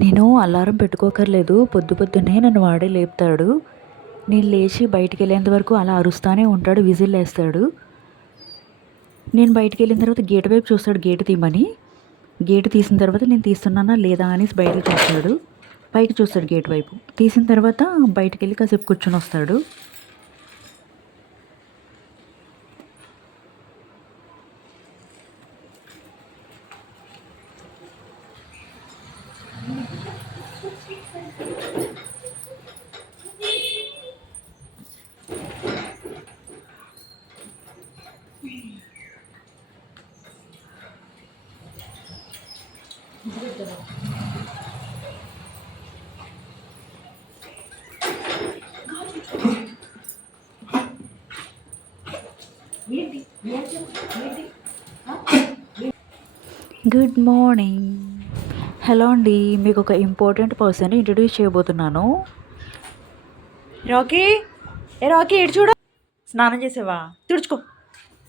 నేను అలారం పెట్టుకోకర్లేదు, పొద్దున్నే నన్ను వాడే లేపుతాడు. నేను లేచి బయటికి వెళ్ళేంత వరకు అలా అరుస్తూనే ఉంటాడు, విజిల్ వేస్తాడు. నేను బయటికి వెళ్ళిన తర్వాత గేట్ వైపు చూస్తాడు, గేటు తీయమని. గేటు తీసిన తర్వాత నేను తీస్తున్నానా లేదా అనేసి బయటకు చూస్తాడు. పైకి చూస్తాడు గేట్ వైపు. తీసిన తర్వాత బయటికి వెళ్ళి కాసేపు కూర్చొని వస్తాడు. Good morning. హలో అండి, మీకు ఒక ఇంపార్టెంట్ పర్సన్ ఇంట్రడ్యూస్ చేయబోతున్నాను. రాకీ, రాకీ ఇటు చూడు. స్నానం చేసావా?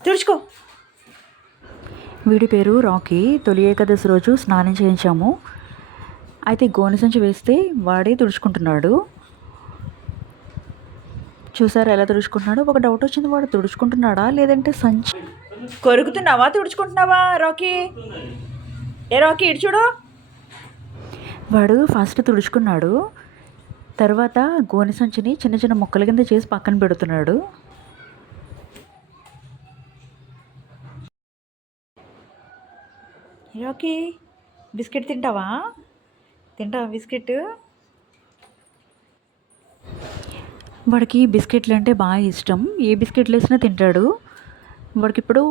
తుడుచుకో. వీడి పేరు రాకీ. తొలి ఏకాదశి రోజు స్నానం చేయించాము. అయితే గోనె సంచి వేస్తే వాడే తుడుచుకుంటున్నాడు. చూసారా ఎలా తుడుచుకుంటున్నాడు? ఒక డౌట్ వచ్చింది, వాడు తుడుచుకుంటున్నాడా లేదంటే సంచి కొరుకుతున్నావా తుడుచుకుంటున్నావా? రాకీ, రాకీ ఇటు చూడు. వాడు ఫస్ట్ తుడుచుకున్నాడు, తర్వాత గోనె సంచిని చిన్న చిన్న ముక్కల కింద చేసి పక్కన పెడుతున్నాడు. రాకీ, బిస్కెట్ తింటావా బిస్కెట్? వాడికి బిస్కెట్లు అంటే బాగా ఇష్టం. ఏ బిస్కెట్లు వేసినా తింటాడు. వాడికి ఇప్పుడు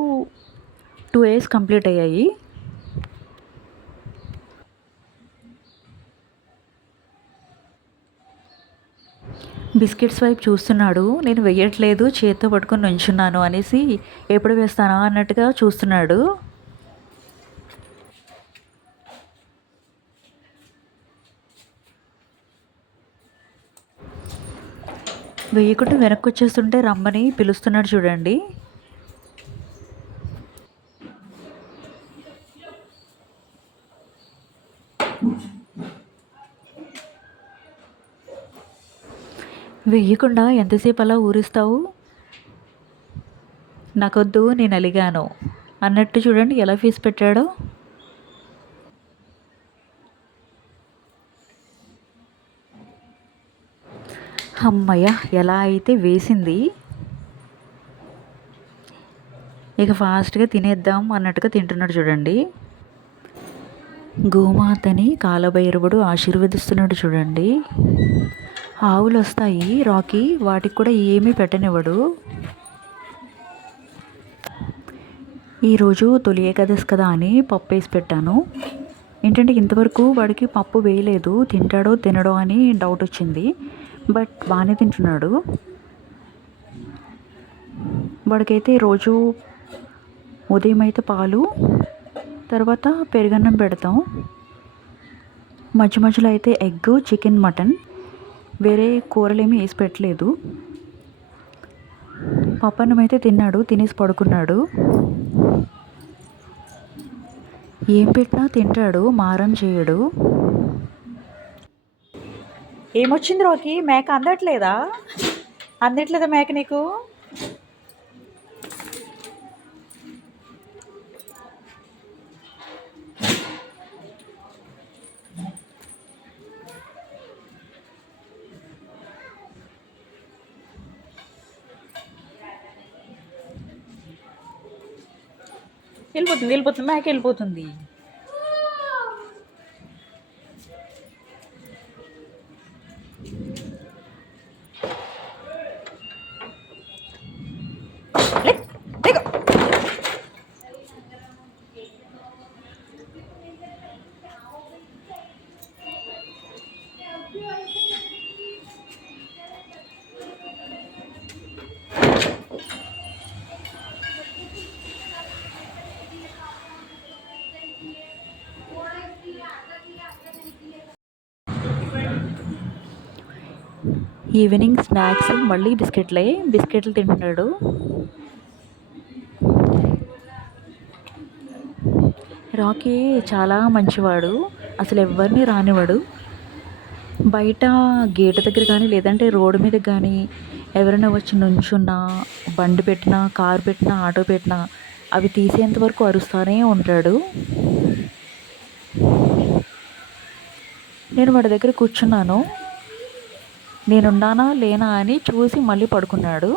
2 years కంప్లీట్ అయ్యాయి. బిస్కెట్స్ వైపు చూస్తున్నాడు. నేను వేయట్లేదు, చేత్తో పట్టుకొని నుంచున్నాను అనేసి ఎప్పుడు వేస్తానా అన్నట్టుగా చూస్తున్నాడు. వేయకుండా వెనక్కి వచ్చేస్తుంటే రమ్మని పిలుస్తున్నాడు చూడండి. వెయ్యకుండా ఎంతసేపు అలా ఊరిస్తావు? నాకొద్దు, నేను అలిగాను అన్నట్టు చూడండి ఎలా ఫీజు పెట్టాడో. అమ్మయ్య, ఎలా అయితే వేసింది. ఇక ఫాస్ట్గా తినేద్దాం అన్నట్టుగా తింటున్నాడు చూడండి. గోమాతని కాలభైరవుడు ఆశీర్వదిస్తున్నాడు చూడండి. ఆవులు వస్తాయి రాకీ, వాటికి కూడా ఏమీ పెట్టనివ్వడు. ఈరోజు తొలి ఏకాదశి కదా అని పప్పు వేసి పెట్టాను. ఏంటంటే ఇంతవరకు వాడికి పప్పు వేయలేదు, తింటాడో తినడో అని డౌట్ వచ్చింది. బట్ బాగానే తింటున్నాడు. వాడికైతే రోజు ఉదయం అయితే పాలు, తర్వాత పెరుగన్నం పెడతాం. మధ్య మధ్యలో అయితే ఎగ్, చికెన్, మటన్, వేరే కూరలు ఏమీ వేసి పెట్టలేదు. పప్పన్నం అయితే తిన్నాడు, తినేసి పడుకున్నాడు. ఏం పెట్టినా తింటాడు, మారం చేయడు. ఏమొచ్చింది రాకీ? మేక అందట్లేదా మేక నీకు? వెళ్ళిపోతుంది మేక వెళ్ళిపోతుంది. ఈవినింగ్ స్నాక్స్ మళ్ళీ బిస్కెట్లు తింటున్నాడు. రాకీ చాలా మంచివాడు, అసలు ఎవరిని రానివాడు. బయట గేటు దగ్గర కానీ లేదంటే రోడ్డు మీద కానీ ఎవరైనా వచ్చి నుంచున్నా, బండి పెట్టినా, కారు పెట్టినా, ఆటో పెట్టినా అవి తీసేంత వరకు అరుస్తూనే ఉంటాడు. నేను వాడి దగ్గర కూర్చున్నాను, నేనున్నానా లేనా అని చూసి మళ్ళీ పడుకున్నాడు.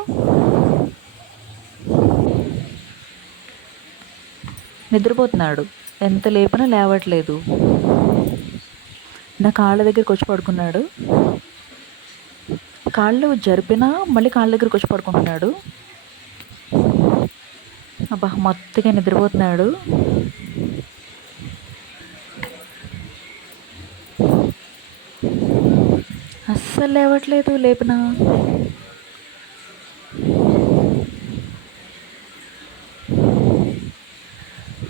నిద్రపోతున్నాడు, ఎంత లేపినా లేవట్లేదు. నా కాళ్ళ దగ్గరికి వచ్చి పడుకున్నాడు. కాళ్ళు జరిపినా మళ్ళీ కాళ్ళ దగ్గరికి వచ్చి పడుకుంటున్నాడు. అబ్బా మత్తుగా నిద్రపోతున్నాడు. అస్సలు లేవట్లేదు లేపినా.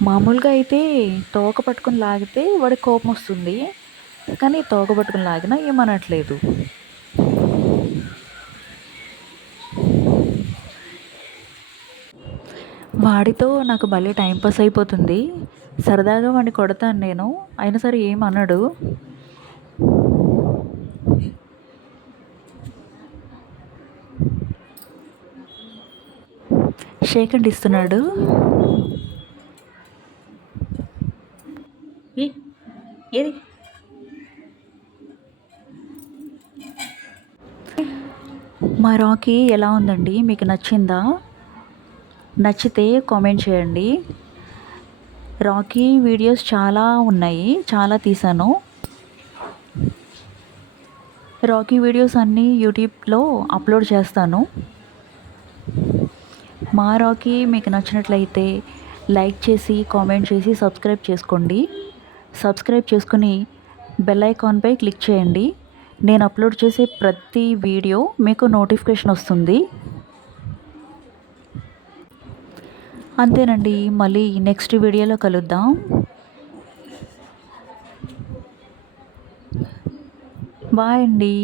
మామూలుగా అయితే తోక పట్టుకుని లాగితే వాడికి కోపం వస్తుంది, కానీ తోక పట్టుకుని లాగినా ఏమనట్లేదు. వాడితో నాకు భలే టైంపాస్ అయిపోతుంది. సరదాగా వాడిని కొడతాను నేను, అయినా సరే ఏమనడు. షేక్ హ్యాండ్ ఇస్తున్నాడు. ఏది మా రాకీ ఎలా ఉందండి, మీకు నచ్చిందా? నచ్చితే కామెంట్ చేయండి. రాకీ వీడియోస్ చాలా ఉన్నాయి, చాలా తీసాను. రాకీ వీడియోస్ అన్నీ యూట్యూబ్లో అప్లోడ్ చేస్తాను. మా రాకీ మీకు నచ్చినట్లయితే లైక్ చేసి, కామెంట్ చేసి, సబ్స్క్రైబ్ చేసుకోండి. సబ్స్క్రైబ్ చేసుకుని బెల్ ఐకాన్పై క్లిక్ చేయండి. నేను అప్లోడ్ చేసే ప్రతి వీడియో మీకు నోటిఫికేషన్ వస్తుంది. అంతేనండి, మళ్ళీ నెక్స్ట్ వీడియోలో కలుద్దాం. బాయ్ అండి.